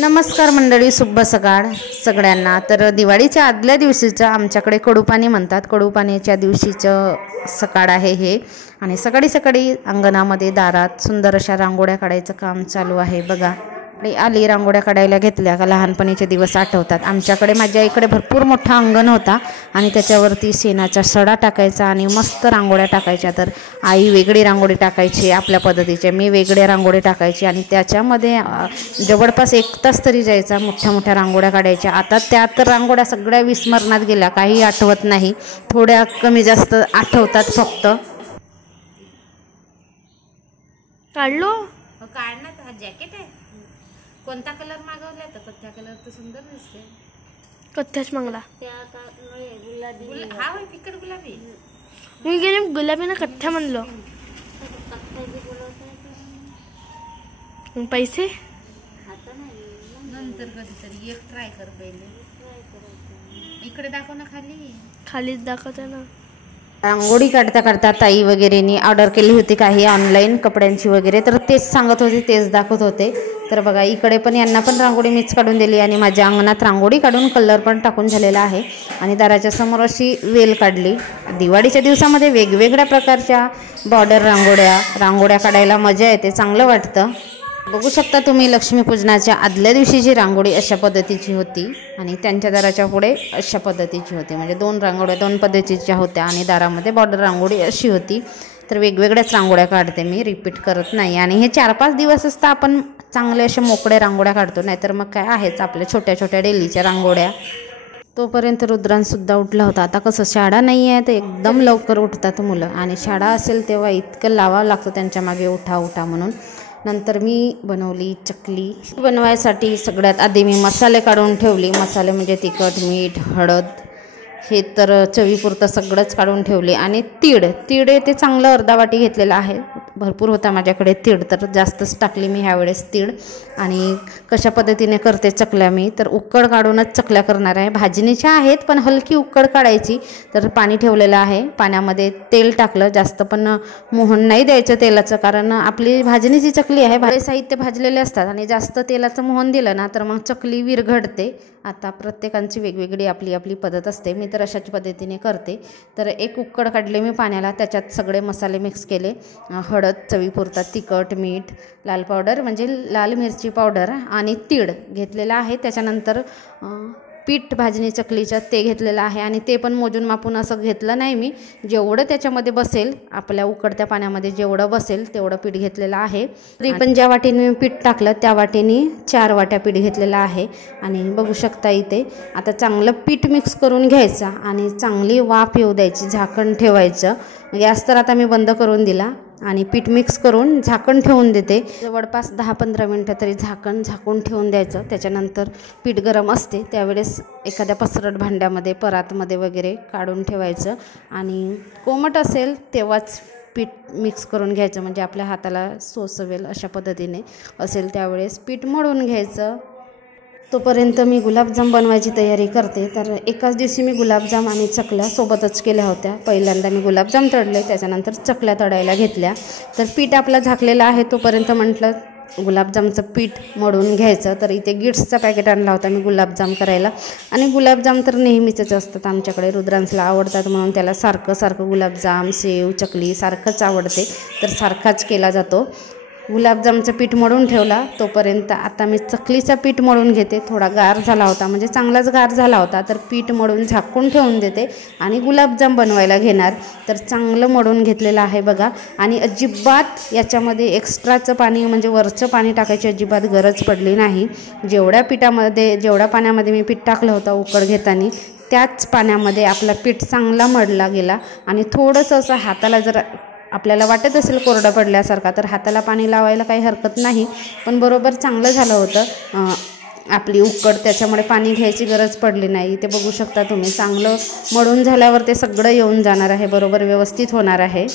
नमस्कार मंडळी, शुभ सकाळ सगळ्यांना। तर दिवाळीच्या आदल्या दिवशीचं आमच्याकडे कडूपाणी म्हणतात। कडूपाणीच्या दिवशीचं सकाळ आहे हे, आणि सकाळी सकाळी अंगणामध्ये दारात सुंदर अशा रांगोळ्या काढायचं काम चालू आहे बघा। आली रांगोळ्या काढायला घेतल्या का लहानपणीचे दिवस आठवतात। आमच्याकडे माझ्या इकडे भरपूर मोठा अंगण होता आणि त्याच्यावरती शेणाचा सडा टाकायचा आणि मस्त रांगोळ्या टाकायच्या। तर आई वेगळी रांगोळी टाकायची आपल्या पद्धतीचे, मी वेगळ्या रांगोळी टाकायची आणि त्याच्यामध्ये जवळपास 1 तास तरी जायचा मोठ्या मोठ्या रांगोळ्या काढायच्या। आता त्या तर रांगोळ्या सगळ्या विस्मरणात गेल्या, काही आठवत नाही, थोड्या कमी जास्त आठवतात फक्त। काढलो काढण्यात हा जॅकेट आहे। कोणता कलर मागवला तर कथ्या कलर तर सुंदर दिसते। कथ्याच मागला गुलाबी, हा होय फिकट गुलाबी। मी गेले गुलाबी ना कथ्या म्हणलो। पैसे नंतर कधीतरी एक ट्राय कर, पहिले इकडे दाखव ना, खालीच दाखवते ना। रांगोळी काढता काढता ताई वगैरेनी ऑर्डर केली होती काही ऑनलाईन कपड्यांची वगैरे, तर तेच सांगत होते, तेच दाखवत होते। तर बघा इकडे पण यांना पण रांगोळी मीच काढून दिली आणि माझ्या अंगणात रांगोळी काढून कलर पण टाकून झालेला आहे आणि दाराच्या समोर अशी वेल काढली। दिवाळीच्या दिवसामध्ये वेगवेगळ्या प्रकारच्या बॉर्डर रांगोळ्या काढायला मजा येते, चांगलं वाटतं। बघू शकता तुम्ही, लक्ष्मीपूजनाच्या आदल्या दिवशीची रांगोळी अशा पद्धतीची होती आणि त्यांच्या दाराच्या पुढे अशा पद्धतीची होती, म्हणजे 2 रांगोळ्या 2 पद्धतीच्या होत्या आणि दारामध्ये बॉर्डर रांगोळी अशी होती। तर वेगवेगळ्याच रांगोळ्या काढते मी, रिपीट करत नाही। आणि हे 4-5 दिवस असता आपण चांगले असे मोकळे रांगोळ्या काढतो, नाहीतर मग काय आहेच आपल्या छोट्या छोट्या डेलीच्या रांगोळ्या। तोपर्यंत रुद्रांसुद्धा उठला होता। आता कसं शाळा नाही आहे तर एकदम लवकर उठतात मुलं, आणि शाळा असेल तेव्हा इतकं लावावं लागतं त्यांच्या मागे, उठा उठा म्हणून। नंतर मी बनवली चकली। बनवायसाठी सगळ्यात आधी मी मसाले काढून ठेवली। मसाले म्हणजे तिखट, मीठ, हळद हे तर चवीपुरतं सगळंच काढून ठेवले। आणि तीळ ते चांगलं अर्धा वाटी घेतलेलं आहे, भरपूर होता माझ्याकडे तीळ तर जास्तच टाकली मी ह्यावेळेस तीळ। आणि कशा पद्धतीने करते चकल्या मी, तर उकड काढूनच चकल्या करणार आहे। भाजणीच्या आहेत पण हलकी उकड काढायची। तर पाणी ठेवलेलं आहे, पाण्यामध्ये तेल टाकलं, जास्त पण मोहन नाही द्यायचं तेलाचं, कारण आपली भाजणीची चकली आहे, भारे साहित्य भाजलेले असतात आणि जास्त तेलाचं मोहन दिलं ना तर मग चकली विरघडते। आता प्रत्येकांची वेगवेगळी आपली आपली पद्धत असते, मी तर अशाच पद्धतीने करते। तर 1 उकड काढले मी पाण्याला, त्याच्यात सगळे मसाले मिक्स केले, हळद चवीपुरता, तिखट, मीठ, लाल पावडर म्हणजे लाल मिरची पावडर आणि तीळ घेतलेला आहे। त्याच्यानंतर पीठ भाजणी चकलीचं ते घेतलेलं आहे आणि ते पण मोजून मापून असं घेतलं नाही मी, जेवढं त्याच्यामध्ये बसेल आपल्या उकडत्या पाण्यामध्ये जेवढं बसेल तेवढं पीठ घेतलेलं आहे। तरी पण ज्या वाटीने मी पीठ टाकलं त्या वाटीने 4 वाट्या पीठ घेतलेलं आहे। आणि बघू शकता इथे आता चांगलं पीठ मिक्स करून घ्यायचं आणि चांगली वाफ येऊ द्यायची, झाकण ठेवायचं। गॅस तर आता मी बंद करून दिला आणि पीठ मिक्स करून झाकण ठेवून देते, जवळपास 10-15 मिनटं तरी झाकून ठेवून द्यायचं। त्याच्यानंतर पीठ गरम असते त्यावेळेस एखाद्या पसरट भांड्यामध्ये, परातमध्ये वगैरे काढून ठेवायचं आणि कोमट असेल तेव्हाच पीठ मिक्स करून घ्यायचं, म्हणजे आपल्या हाताला सोसवेल अशा पद्धतीने असेल त्यावेळेस पीठ मळून घ्यायचं। तोपर्यंत मी गुलाबजाम बनवायची तयारी करते। तर एकाच दिवशी मी गुलाबजाम आणि चकल्या सोबतच केल्या होत्या। पहिल्यांदा मी गुलाबजाम तळले, त्याच्यानंतर चकल्या तळायला घेतल्या। तर पीठ आपलं झाकलेलं आहे, तोपर्यंत म्हटलं गुलाबजामचं पीठ मळून घ्यायचं। तर इथे गिट्सचा पॅकेट आणला होता मी गुलाबजाम करायला, आणि गुलाबजाम तर नेहमीचेच असतात आमच्याकडे, रुद्रांसला आवडतात म्हणून त्याला सारखं गुलाबजाम, शेव, चकली सारखंच आवडते, तर सारखाच केला जातो। गुलाबजामचं पीठ मळून ठेवला, तोपर्यंत आता मी चकलीचं पीठ मळून घेते। थोडा गार झाला होता, म्हणजे चांगलाच गार झाला होता, तर पीठ मळून झाकून ठेवून देते आणि गुलाबजाम बनवायला घेणार। तर चांगलं मळून घेतलेलं आहे बघा, आणि अजिबात याच्यामध्ये एक्स्ट्राचं पाणी म्हणजे वरचं पाणी टाकायची अजिबात गरज पडली नाही। जेवढ्या पाण्यामध्ये मी पीठ टाकलं होतं उकड घेताना त्याच पाण्यामध्ये आपला पीठ चांगला मळला गेला। आणि थोडंसं असं हाताला जर आपल्याला वाटत असेल कोरडा पडल्यासारखा तर हाताला पाणी लावायला काही हरकत नाही, पण बरोबर चांगलं झालं होतं आपली उकड, त्याच्यामुळे पाणी घ्यायची गरज पडली नाही। ते बघू शकता तुम्ही, चांगलं मळून झाल्यावर ते सगळं येऊन जाणार आहे, बरोबर व्यवस्थित होणार आहे।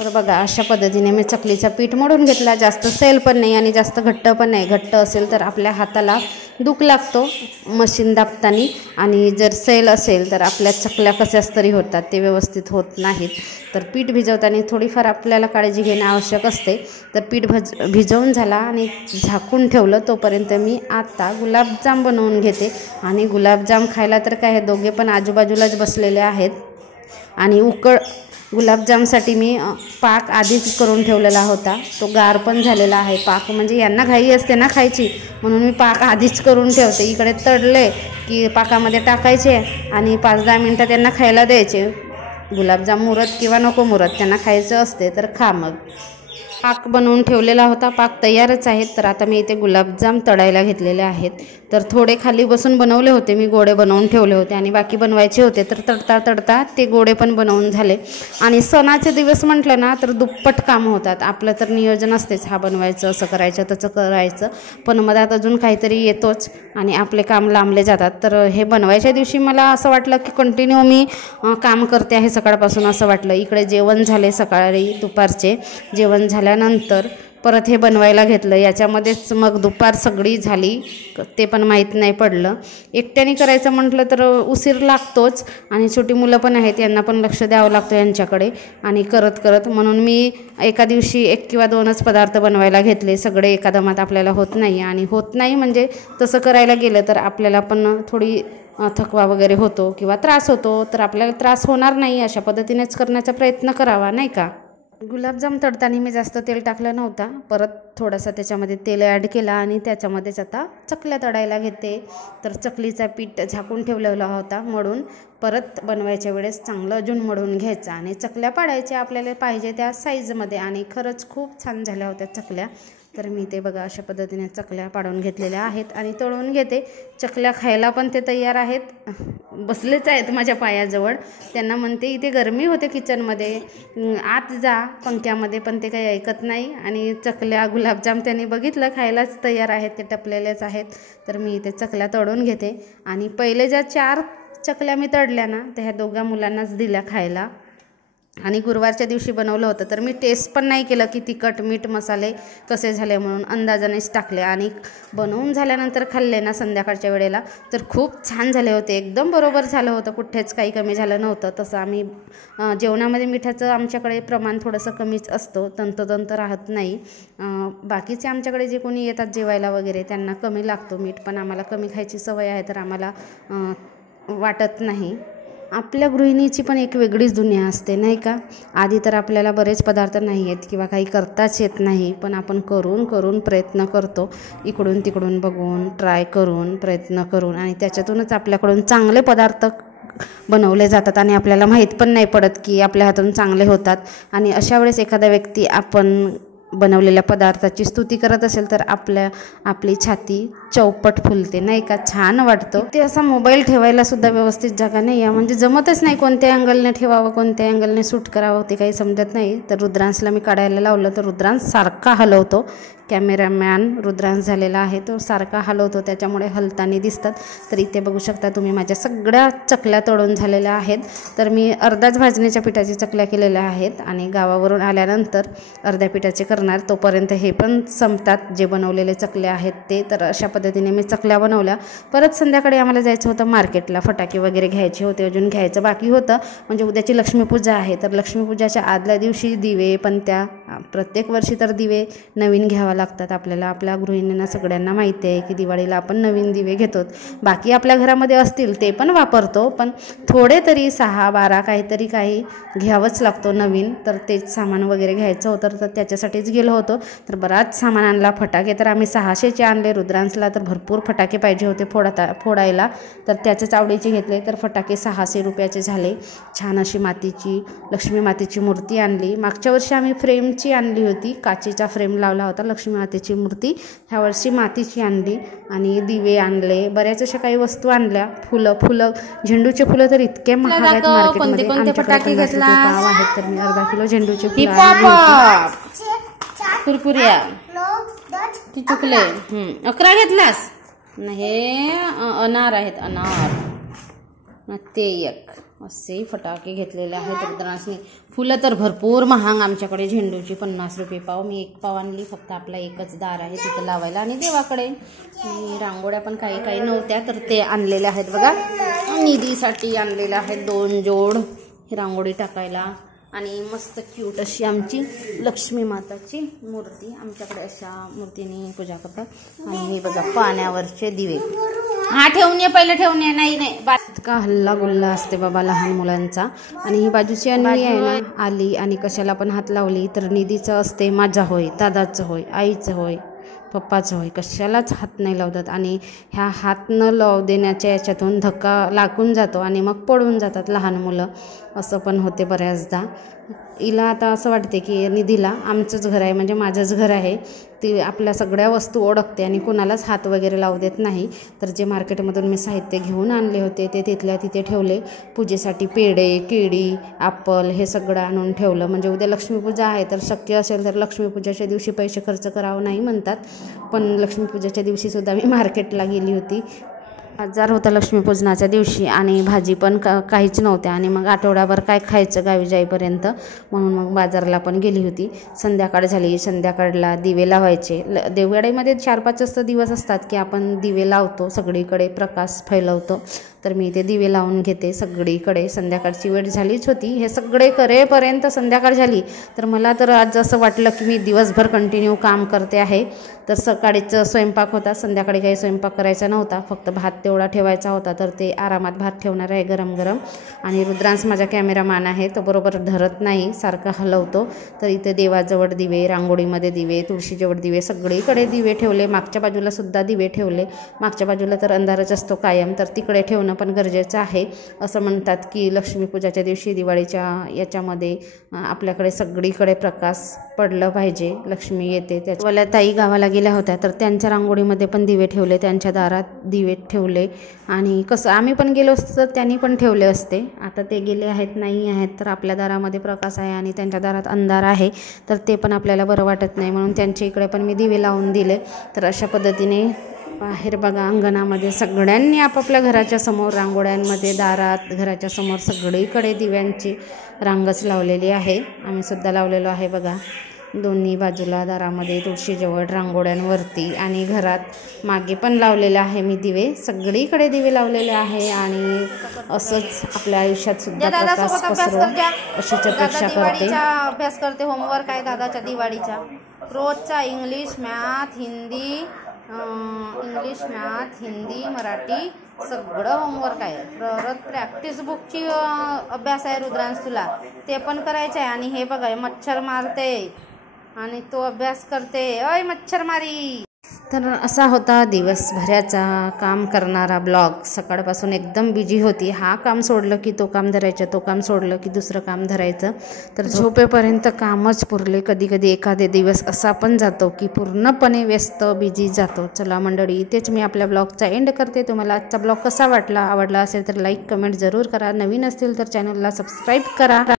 तर बघा अशा पद्धतीने मी चकलीचं पीठ मळून घेतला, जास्त सैल पण नाही आणि जास्त घट्ट पण नाही। घट्ट असेल तर आपल्या हाताला दुःख लागतो मशीन दाबताना, आणि जर सैल असेल तर आपल्या चकल्या कशाच तरी होतात, ते व्यवस्थित होत नाहीत. तर पीठ भिजवताना थोडीफार आपल्याला काळजी घेणं आवश्यक असते. तर पीठ भिजवून झाला आणि झाकून ठेवलं, तोपर्यंत मी आता गुलाबजाम बनवून घेते. आणि गुलाबजाम खायला तर काय, हे दोघे पण आजूबाजूलाच बसलेले आहेत. आणि गुलाबजामसाठी मी पाक आधीच करून ठेवलेला होता, तो गार पण झालेला आहे. पाक म्हणजे यांना घाई असते ना खायची, म्हणून मी पाक आधीच करून ठेवते. इकडे तळले की पाकामध्ये टाकायचे आणि 5-10 मिनटं त्यांना खायला द्यायचे. गुलाबजाम मुरत किंवा नको मुरत, त्यांना खायचं असते तर खा. मग पाक बनवून ठेवलेला होता, पाक तयारच आहेत. तर आता मी इथे गुलाबजाम तळायला घेतलेले आहेत. तर थोडे खाली बसून बनवले होते मी, गोडे बनवून ठेवले होते आणि बाकी बनवायचे होते. तर तडता ते गोडे पण बनवून झाले. आणि सणाचे दिवस म्हटलं ना तर दुप्पट कामं होतात. आपलं तर नियोजन असतेच, हा बनवायचं, असं करायचं, तसं करायचं, पण मधात अजून काहीतरी येतोच आणि आपले काम लांबले जातात. तर हे बनवायच्या दिवशी मला असं वाटलं की कंटिन्यू मी काम करते आहे सकाळपासून, असं वाटलं. इकडे जेवण झाले, सकाळी दुपारचे जेवण झाल्यानंतर परत हे बनवायला घेतलं. याच्यामध्येच मग दुपार सगळी झाली, ते पण माहीत नाही पडलं. एकट्याने करायचं म्हटलं तर उशीर लागतोच, आणि छोटी मुलं पण आहेत, यांना पण लक्ष द्यावं लागतं यांच्याकडे. आणि करत म्हणून मी एका दिवशी 1 किंवा 2च पदार्थ बनवायला घेतले. सगळे एका दमात आपल्याला होत नाही, आणि होत नाही म्हणजे तसं करायला गेलं तर आपल्याला पण थोडी थकवा वगैरे होतो किंवा त्रास होतो. तर आपल्याला त्रास होणार नाही अशा पद्धतीनेच करण्याचा प्रयत्न करावा, नाही का. गुलाबजाम तळताना मी जास्त तेल टाकलं नव्हता, परत थोडासा त्याच्यामध्ये तेल ॲड केला आणि त्याच्यामध्येच आता चकल्या तळायला घेते. तर चकलीचा पीठ झाकून ठेवलेला होता मळून, परत बनवायच्या वेळेस चांगलं अजून मळून घ्यायचं आणि चकल्या पाडायच्या आपल्याला पाहिजे त्या साईजमध्ये. आणि खरंच खूप छान झाल्या होत्या चकल्या. तर मी ते बघा अशा पद्धतीने चकल्या पाडून घेतलेल्या आहेत आणि तळून घेते. चकल्या खायला पण ते तयार आहेत, बसलेच आहेत माझ्या पायाजवळ. त्यांना म्हणते इथे गरमी होते किचनमध्ये, आत जा पंख्यामध्ये, पण ते काही ऐकत नाही. आणि चकल्या गुलाबजाम त्यांनी बघितलं खायलाच तयार आहेत, ते टपलेलेच आहेत. तर मी इथे चकल्या तळून घेते. आणि पहिले ज्या 4 चकल्या मी तळल्या ना, त्या ह्या दोघा मुलांनाच दिल्या खायला. आणि गुरुवारच्या दिवशी बनवलं होतं, तर मी टेस्ट पण नाही केलं की तिखट मीठ मसाले कसे झाले म्हणून, अंदाजानेच टाकले. आणि बनवून झाल्यानंतर खाल्ले ना संध्याकाळच्या वेळेला तर खूप छान झाले होते, एकदम बरोबर झालं होतं, कुठेच काही कमी झालं नव्हतं. तसं आम्ही जेवणामध्ये मिठाचं आमच्याकडे प्रमाण थोडंसं कमीच असतो, तंतोतंत राहत नाही. बाकीचे आमच्याकडे जे कोणी येतात जेवायला वगैरे त्यांना कमी लागतो मीठ, पण आम्हाला कमी खायची सवय आहे, तर आम्हाला वाटत नाही. आपल्या गृहिणीची पण एक वेगळीच दुनिया असते, नाही का. आधी तर आपल्याला बरेच पदार्थ नाही आहेत किंवा काही करताच येत नाही, पण आपण करून प्रयत्न करतो, इकडून तिकडून बघून ट्राय करून प्रयत्न करून, आणि त्याच्यातूनच आपल्याकडून चांगले पदार्थ बनवले जातात आणि आपल्याला माहीत पण नाही पडत की आपल्या हातून चांगले होतात. आणि अशा वेळेस एखादा व्यक्ती आपण बनवलेल्या पदार्थाची स्तुती करत असेल तर आपली छाती चौपट फुलते, नाही का, छान वाटतं. ते असा मोबाईल ठेवायला सुद्धा व्यवस्थित जागा नाही आहे, म्हणजे जमतच नाही कोणत्या अँगलने ठेवावं, कोणत्या अँगलने शूट करावं, ते काही समजत नाही. तर रुद्रांशला मी काढायला लावलं तर रुद्रांश सारखा हलवतो. कॅमेरामॅन रुद्रांश झालेला आहे, तो सारखा हलवतो, त्याच्यामुळे हलताना दिसतात. तर इथे बघू शकता तुम्ही माझ्या सगळ्या चकल्या तळून झालेल्या आहेत. तर मी अर्ध्याच भाजणीच्या पिठाची चकल्या केलेल्या आहेत आणि गावावरून आल्यानंतर अर्ध्या पिठाचे करणार, तोपर्यंत हे पण संपतात जे बनवलेले चकल्या आहेत ते. तर अशा पद्धतीने मी चकल्या बनवल्या. परत संध्याकाळी आम्हाला जायचं होतं मार्केटला, फटाके वगैरे घ्यायचे होते, अजून घ्यायचं बाकी होतं. म्हणजे उद्याची लक्ष्मीपूजा आहे, तर लक्ष्मीपूजाच्या आदल्या दिवशी दिवे, पण त्या प्रत्येक वर्षी तर दिवे नवीन घ्यावा लागतात आपल्याला. आपल्या गृहिणींना सगळ्यांना माहिती आहे की दिवाळीला आपण नवीन दिवे घेतो. बाकी आपल्या घरामध्ये असतील ते पण वापरतो, पण थोडे तरी 6-12 काहीतरी काही घ्यावंच लागतो नवीन. तर तेच सामान वगैरे घ्यायचं होतं, तर त्याच्यासाठीच गेलो होतो. तर बराच सामान आणला. फटाके तर आम्ही 600चे आणले. रुद्रांशला तर भरपूर फटाके पाहिजे होते फोडायला, तर त्याचेच आवडीचे घेतले. तर फटाके 600 रुपयाचे झाले. छान अशी मातीची लक्ष्मी मातेची मूर्ती आणली. मागच्या वर्षी आम्ही फ्रेमची आणली होती, काचेचा फ्रेम लावला होता लक्ष्मी मातेची मूर्ती. ह्या वर्षी मातीची आणली. आणि दिवे आणले, बऱ्याच अशा काही वस्तू आणल्या. फुलं झेंडूचे फुलं तर इतके महाग आहेत मार्केटमध्ये. आमच्याकडे पाव आहेत, तर मी अर्धा किलो झेंडूचे फुलं, कुरकुऱ्या, चुकले 11 घेतलास ना. हे अनार आहेत, अनार ते 1 असे फटाके घेतलेले आहेत रुद्रांसने. फुलं तर भरपूर महाग आमच्याकडे. झेंडूची 50 रुपये पाव. मी 1 पाव आणली. फक्त आपला एकच दार आहे तिथं लावायला आणि देवाकडे. रांगोळ्या पण काही नव्हत्या तर ते आणलेल्या आहेत बघा. निधीसाठी आणलेल्या आहेत 2 जोड रांगोळी टाकायला. आणि मस्त क्यूट अशी आमची लक्ष्मी माताची मूर्ती. आमच्याकडे अशा मूर्तीने पूजा करतात. आणि हे बघा पाण्यावरचे दिवे. हा ठेवून ये, पहिलं ठेवून ये. नाही का हल्ला गुल्ला असते बाबा लहान मुलांचा. आणि ही बाजूची अन्नी आहे ना, आली आणि कशाला पण हात लावली तर निधीचं असते माझा होय, दादाचं होय, आईचं होय, पप्पाचं होय, कशालाच हात नाही लावतात. आणि ह्या हात न लाव देण्याच्या याच्यातून धक्का लागून जातो आणि मग पडून जातात लहान मुलं. असं पण होते बऱ्याचदा. हिला आता असं वाटते की निधीला आमचंच घर आहे म्हणजे माझंच घर आहे. ती आपल्या सगळ्या वस्तू ओळखते आणि कोणालाच हात वगैरे लावू देत नाही. तर जे मार्केटमधून मी साहित्य घेऊन आणले होते ते तिथल्या तिथे ठेवले. पूजेसाठी पेढे, केळी, ॲपल हे सगळं आणून ठेवलं. म्हणजे उद्या लक्ष्मीपूजा आहे तर शक्य असेल तर लक्ष्मीपूजाच्या दिवशी पैसे खर्च करावं नाही म्हणतात. पण लक्ष्मीपूजाच्या दिवशीसुद्धा मी मार्केटला गेली होती. बाजार होता लक्ष्मीपूजनाच्या दिवशी आणि भाजी पण काहीच नव्हत्या. आणि मग आठवड्याभर काय खायचं गावी जाईपर्यंत, म्हणून मग बाजारला पण गेली होती. संध्याकाळ झाली. संध्याकाळला दिवे लावायचे. देवगाडीमध्ये 4-5 दिवस असतात की आपण दिवे लावतो, सगळीकडे प्रकाश फैलवतो. तर मी ते दिवे लावून घेते सगळीकडे. संध्याकाळची वेळ झालीच होती. हे सगळे करेपर्यंत संध्याकाळ झाली. तर मला तर आज असं वाटलं की मी दिवसभर कंटिन्यू काम करते आहे. तर सकाळीच स्वयंपाक होता, संध्याकाळी काही स्वयंपाक करायचा नव्हता, फक्त भात तेवढा ठेवायचा होता. तर ते आरामात भात ठेवणार आहे गरम गरम. आणि रुद्रांश माझा कॅमेरामॅन आहे, तो बरोबर धरत नाही, सारखा हलवतो. तर इथे देवाजवळ दिवे, रांगोळीमध्ये दिवे, तुळशीजवळ दिवे, सगळीकडे दिवे ठेवले. मागच्या बाजूला सुद्धा दिवे ठेवले. मागच्या बाजूला तर अंधारच असतो कायम, तर तिकडे ठेवणं पण गरजेचं आहे. असं म्हणतात की लक्ष्मीपूजाच्या दिवशी, दिवाळीच्या याच्यामध्ये आपल्याकडे सगळीकडे प्रकाश पडलं पाहिजे, लक्ष्मी येते. त्याच्या ताई गावाला गेल्या होत्या तर त्यांच्या रांगोळीमध्ये पण दिवे ठेवले, त्यांच्या दारात दिवे ठेवले. आणि कसं आम्ही पण गेलो असतो तर त्यांनी पण ठेवले असते. आता ते गेले आहेत, नाही आहेत, तर आपल्या दारामध्ये प्रकाश आहे आणि त्यांच्या दारात अंधार आहे. तर ते पण आपल्याला बरं वाटत नाही, म्हणून त्यांच्या इकडे पण मी दिवे लावून दिले. तर अशा पद्धतीने बाहेर बघा अंगणामध्ये सगळ्यांनी आपापल्या घराच्या समोर, रांगोळ्यांमध्ये, दारात, घराच्या समोर सगळीकडे दिव्यांची रांगच लावलेली आहे. आम्ही सुद्धा लावलेलो आहे बघा, दोन्ही बाजूला, दारामध्ये, तुळशीजवळ, रांगोळ्यांवरती आणि घरात मागे पण लावलेले आहे मी दिवे. सगळीकडे दिवे लावलेले आहे. आणि असंच आपल्या आयुष्यात सुद्धा प्रकाश पसरो अशीच अपेक्षा करते. अभ्यास करते, होमवर्क आहे दादाच्या दिवाळीचा रोजचा. इंग्लिश, मॅथ, हिंदी, मराठी सगळं होमवर्क आहे. परत प्रॅक्टिस बुकची अभ्यास आहे रुद्रांश तुला, ते पण करायचं आहे. आणि हे बघा मच्छर मारते आणि तो अभ्यास करते. अय मच्छर मारी. तर असा होता दिवसभराचा काम करणारा ब्लॉग. सकाळपासून एकदम बिजी होती. हा काम सोडलं की तो काम धरायचं, तो काम सोडलं की दुसरं काम धरायचं. तर झोपेपर्यंत कामच पुरले. कधी कधी एखादे दिवस असा पण जातो की पूर्णपणे व्यस्त, बिजी जातो. चला मंडळी, इथेच मी आपल्या ब्लॉगचा एंड करते. तुम्हाला आजचा ब्लॉग कसा वाटला, आवडला असेल तर लाईक, कमेंट जरूर करा. नवीन असतील तर चॅनलला सबस्क्राईब करा.